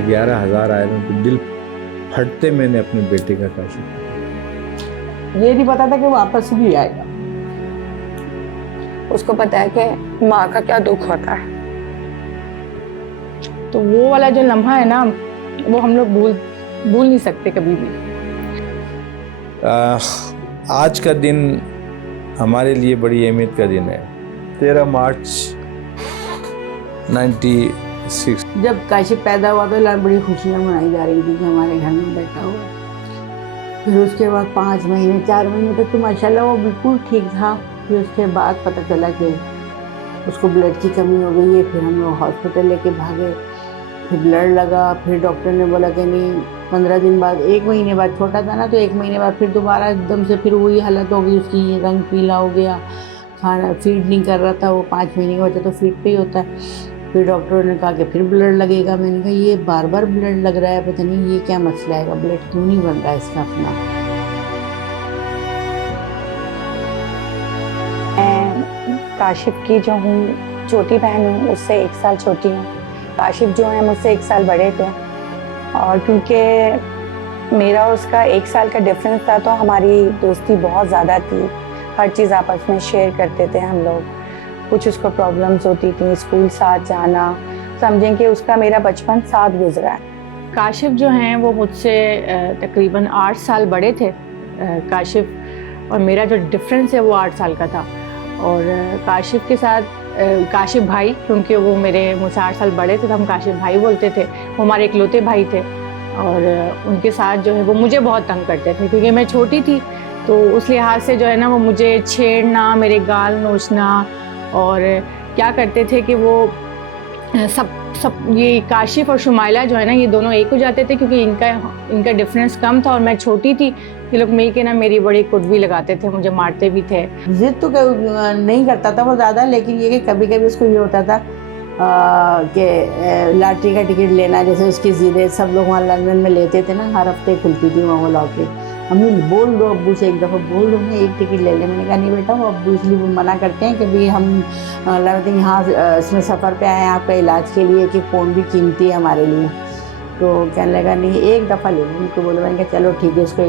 11,000 आए तो दिल फटते मैंने अपने बेटे का काशिफ। ये नहीं पता था कि वापस भी आएगा। उसको पता है कि माँ का क्या दुख होता है। तो वो वाला जो लम्हा है ना, वो हम लोग भूल नहीं सकते कभी भी। आज का दिन हमारे लिए बड़ी अहमियत का दिन है। 13 मार्च 96। जब काशिफ पैदा हुआ तो बड़ी खुशियाँ मनाई जा रही थी कि हमारे घर में बैठा हुआ। फिर उसके बाद 5 महीने 4 महीने तक तो माशाल्लाह वो बिल्कुल ठीक था। फिर उसके बाद पता चला कि उसको ब्लड की कमी हो गई है। फिर हम लोग हॉस्पिटल लेके भागे, फिर ब्लड लगा। फिर डॉक्टर ने बोला कि नहीं, 15 दिन बाद, 1 महीने बाद, छोटा था ना तो 1 महीने बाद फिर दोबारा एकदम से फिर वही हालत हो गई उसकी, रंग पीला हो गया, खाना फीड नहीं कर रहा था वो। 5 महीने का बच्चा तो फीड पे ही होता है। फिर डॉक्टर ने कहा कि फिर ब्लड लगेगा। मैंने कहा ये बार बार ब्लड लग रहा है, पता नहीं ये क्या मसला है, ब्लड क्यों नहीं बन रहा है इसका अपना। मैं काशिफ की जो हूँ छोटी बहन हूँ, उससे 1 साल छोटी हूँ। काशिफ जो है मुझसे 1 साल बड़े थे, और क्योंकि मेरा उसका 1 साल का डिफरेंस था तो हमारी दोस्ती बहुत ज़्यादा थी। हर चीज़ आपस में शेयर करते थे हम लोग। कुछ उसको प्रॉब्लम्स होती थी, स्कूल साथ जाना, समझें कि उसका मेरा बचपन साथ गुजरा है। काशिफ जो हैं वो मुझसे तकरीबन 8 साल बड़े थे। काशिफ और मेरा जो डिफरेंस है वो 8 साल का था। और काशिफ के साथ काशिफ भाई, क्योंकि वो मुझसे 8 साल बड़े थे तो हम काशिफ भाई बोलते थे। वो हमारे इकलौते भाई थे और उनके साथ जो है वो मुझे बहुत तंग करते थे क्योंकि मैं छोटी थी। तो उस लिहाज से जो है ना वो मुझे छेड़ना, मेरे गाल नोचना, और क्या करते थे कि वो सब ये काशिफ और शुमाइला जो है ना ये दोनों एक हो जाते थे क्योंकि इनका डिफरेंस कम था और मैं छोटी थी। ये लोग मेरी बड़ी कुटबी लगाते थे, मुझे मारते भी थे। जिद तो नहीं करता था वो ज़्यादा, लेकिन ये कि कभी कभी उसको ये होता था कि लॉटरी का टिकट लेना, जैसे उसकी ज़िद्दें सब लोग वहाँ लंदन में लेते थे ना, हर हफ्ते खुलती थी वहाँ वो लॉटरी। अम्मी बोल दो अब्बू से, एक दफ़ा बोल दो मैं 1 टिकट ले लें। मैंने कहा नहीं बेटा, वो अब्बू इसलिए वो मना करते हैं कि भाई हम यहाँ इसमें सफ़र पे आए हैं आपका इलाज के लिए, कि फ़ोन भी कीमती है हमारे लिए। तो कहने लगा नहीं, 1 दफ़ा ले लूँ। उनको बोला, मैंने कहा चलो ठीक है, इसको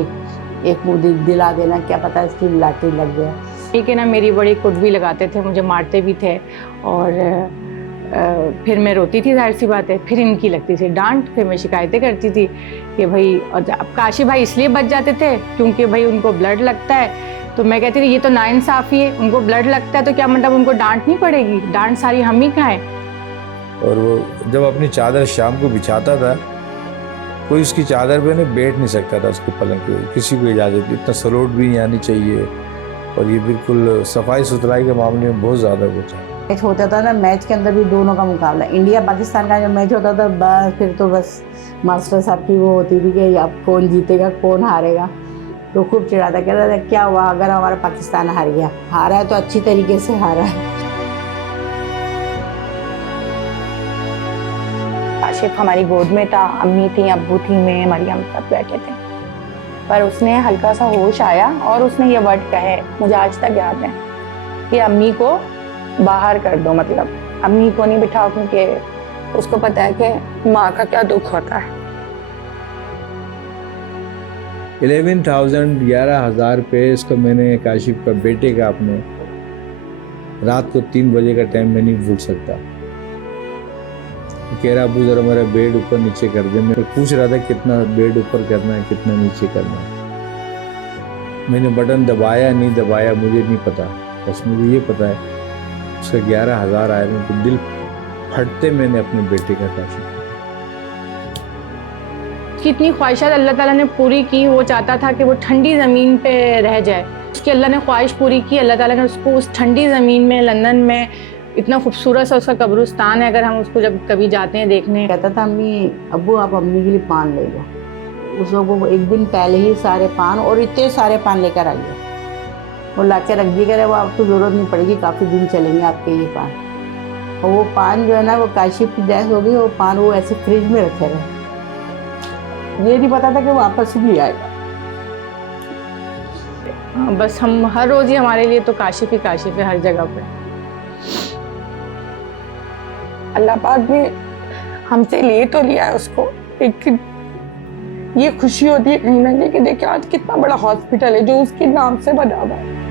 एक मुँह दिला देना, क्या पता इसकी लॉटरी लग गया। ठीक है ना, मेरी बड़ी कुटबी लगाते थे, मुझे मारते भी थे। और फिर मैं रोती थी, जाहिर सी बात है। फिर इनकी लगती थी डांट, फिर मैं शिकायतें करती थी कि भाई, और अब काशिफ भाई इसलिए बच जाते थे क्योंकि भाई उनको ब्लड लगता है। तो मैं कहती थी ये तो नाइंसाफ़ी है, उनको ब्लड लगता है तो क्या मतलब उनको डांटनी पड़ेगी, डांट सारी हम ही खाएं। और वो जब अपनी चादर शाम को बिछाता था, कोई उसकी चादर पे नहीं बैठ नहीं सकता था उसके पलंग पे, किसी को इजाज़त, इतना सलोट भी नहीं आनी चाहिए। और ये बिल्कुल सफाई सुथराई के मामले में बहुत ज़्यादा कुछ है। मैच होता था ना, मैच के अंदर भी दोनों का मुकाबला, इंडिया पाकिस्तान का जब मैच होता था बस फिर तो बस मास्टर साहब की वो होती थी कि अब कौन जीतेगा कौन हारेगा। तो खूब चिढ़ाता, कहता था क्या हुआ अगर हमारा पाकिस्तान हार गया, हारा है तो अच्छी तरीके से हारा है। काशिफ हमारी गोद में था, अम्मी थी, अब्बू थी, मैं, मरियम, सब बैठे थे। पर उसने हल्का सा होश आया और उसने ये वर्ड कहे, मुझे आज तक याद है, कि अम्मी को बाहर कर दो, मतलब अम्मी को नहीं बिठाओ, क्योंकि उसको पता है कि माँ का क्या दुख होता है। 11,000 पे इसको मैंने काशिफ का बेटे का अपने रात को 3 बजे का टाइम मैं नहीं भूल सकता। कह रहा अबू जरा मेरा बेड ऊपर नीचे कर दे। मैं पूछ रहा था कितना बेड ऊपर करना है, कितना नीचे करना है। मैंने बटन दबाया नहीं दबाया मुझे नहीं पता, बस मुझे ये पता है उसका 11,000 आए तो दिल फटते मैंने अपने बेटे का काशिफ। कितनी ख्वाहिशात अल्लाह ताला ने पूरी की। वो चाहता था कि वो ठंडी ज़मीन पे रह जाए, उसकी अल्लाह ने ख्वाहिश पूरी की। अल्लाह ताला ने उसको उस ठंडी ज़मीन में, लंदन में, इतना खूबसूरत सा उसका कब्रिस्तान है, अगर हम उसको जब कभी जाते हैं देखने, कहता था अम्मी अब्बू आप अम्मी के लिए पान ले लो। उस वक्त वो 1 दिन पहले ही सारे पान, और इतने सारे पान लेकर आ गया, वो ला के रख दिए, कह रहे वो आपको ज़रूरत नहीं पड़ेगी, काफ़ी दिन चलेंगे आपके ये पान। और वो पान जो है ना, वो काशिफ की डेथ हो गई, वो पान वो ऐसे फ्रिज में रखे रहे। ये नहीं पता था कि वो वापस भी आएगा। बस हम हर रोज़ ही हमारे लिए तो काशिफ ही काशिफ है हर जगह पे। अल्लाह पाक भी हमसे ले तो लिया है उसको, लेकिन ये खुशी होती है कहीं ना कहीं कि देखिए आज कितना बड़ा हॉस्पिटल है जो उसके नाम से बना हुआ है।